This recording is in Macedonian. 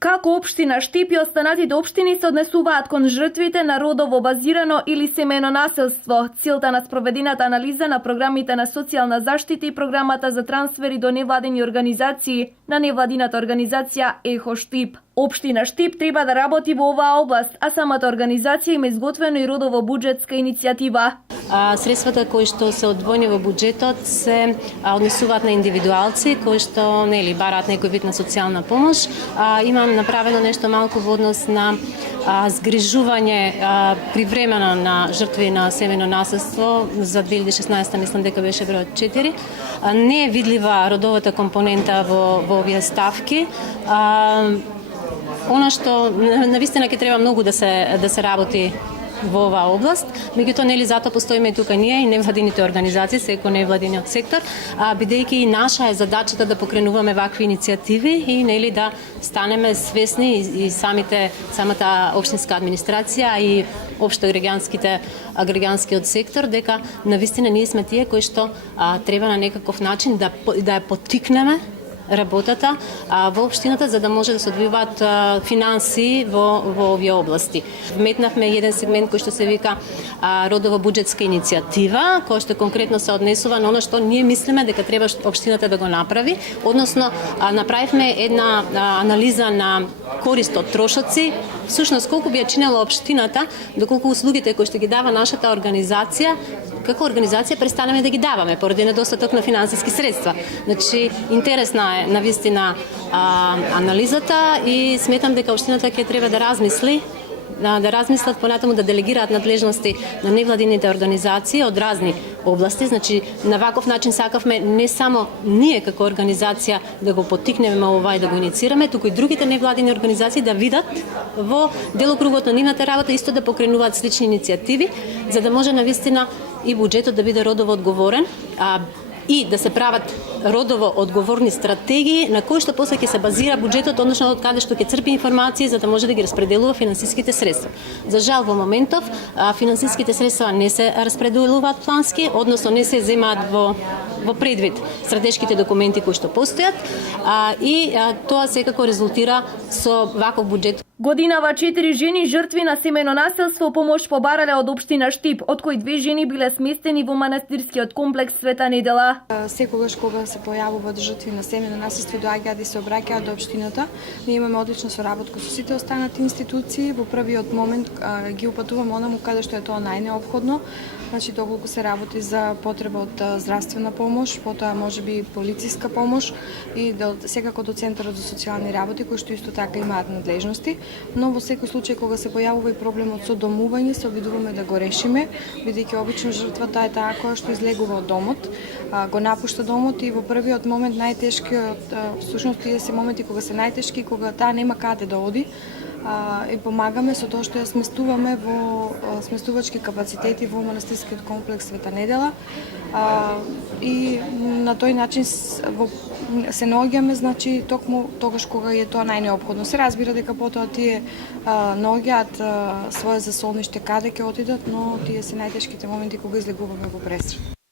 Како општина Штип и останатите општини се однесуваат кон жртвите на родово базирано или семејно насилство? Целта на спроведената анализа на програмите на социјална заштита и програмата за трансфери до невладени организации на невладината организација Ехо Штип. Општина Штип треба да работи во оваа област, а самата организација има изготвено и родово буџетска иницијатива. Средствата кои што се одвоени во буџетот се однесуваат на индивидуалци кои што бараат некој вид на социјална помош. Имам направено нешто малку во однос на згрижување привремено на жртви на семејно насилство за 2016, мислам дека беше бројот 4. Не е видлива родовата компонента во овие ставки. Она што навистина ќе треба многу да се работи во оваа област, меѓутоа нели затоа постоиме и тука ние и невладините организации, секој невладиниот сектор, бидејќи и наша е задачата да покренуваме вакви иницијативи и нели да станеме свесни и самата општинска администрација и општо граѓанскиот сектор дека навистина ние сме тие кои што треба на некаков начин да ја поттикнеме работата во општината за да може да се одвиваат финанси во овие области. Вметнавме еден сегмент кој што се вика родова буџетска иницијатива, кој што конкретно се однесува на она што ние мислиме дека треба општината да го направи, односно направивме една анализа на корист од трошоци, всушност колку би ја чинела општината, доколку услугите кои што ги дава нашата организација како организација престанеме да ги даваме поради недостаток на финансиски средства. Значи интересна е навистина анализата и сметам дека општината ќе треба да размислат понатаму да делегираат надлежности на невладините организации од разни области. Значи на ваков начин сакавме не само ние како организација да го поттикнеме ова и да го иницираме, туку и другите невладини организации да видат во делокругот на нивната работа исто да покренуваат слични иницијативи, за да може навистина и буџетот да биде родово одговорен, и да се прават родово одговорни стратегии на кои што после ќе се базира буџетот, односно од каде што ќе црпи информации за да може да ги распределува финансиските средства. За жал во моментов финансиските средства не се распределуваат плански, односно не се земаат во предвид стратешките документи кои што постојат, и тоа секако резултира со ваков буџет. Годинава 4 жени жртви на семејно насилство помош побарале од општина Штип, од кои 2 жени биле сместени во манастирскиот комплекс Света Недела. Секогаш кога се појавуваат жртви на семејно насилство доаѓаат и се обраќаат до општината. Ние имаме одлична соработка со сите останати институции. Во првиот момент ги упатуваме онаму каде што е тоа најнеопходно. Значи доколку се работи за потреба од здравствена помош, потоа можеби полициска помош и секако до Центарот за социјални работи кои што исто така имаат надлежности. Но во секој случај кога се појавува и проблемот со домување, се обидуваме да го решиме, бидејќи обично жртвата е таа која што излегува од домот, го напушта домот и во првиот момент најтешкиот, всушност тие се моменти кога се најтешки, кога таа нема каде да оди, и помагаме со тоа што ја сместуваме во сместувачки капацитети во манастирскиот комплекс Света Недела, и на тој начин се наоѓаме, значи токму тогаш кога е тоа најнеопходно. Се разбира дека потоа тие наоѓаат свое засолниште каде ќе отидат, но тие се најтешките моменти кога излегуваме во престрел.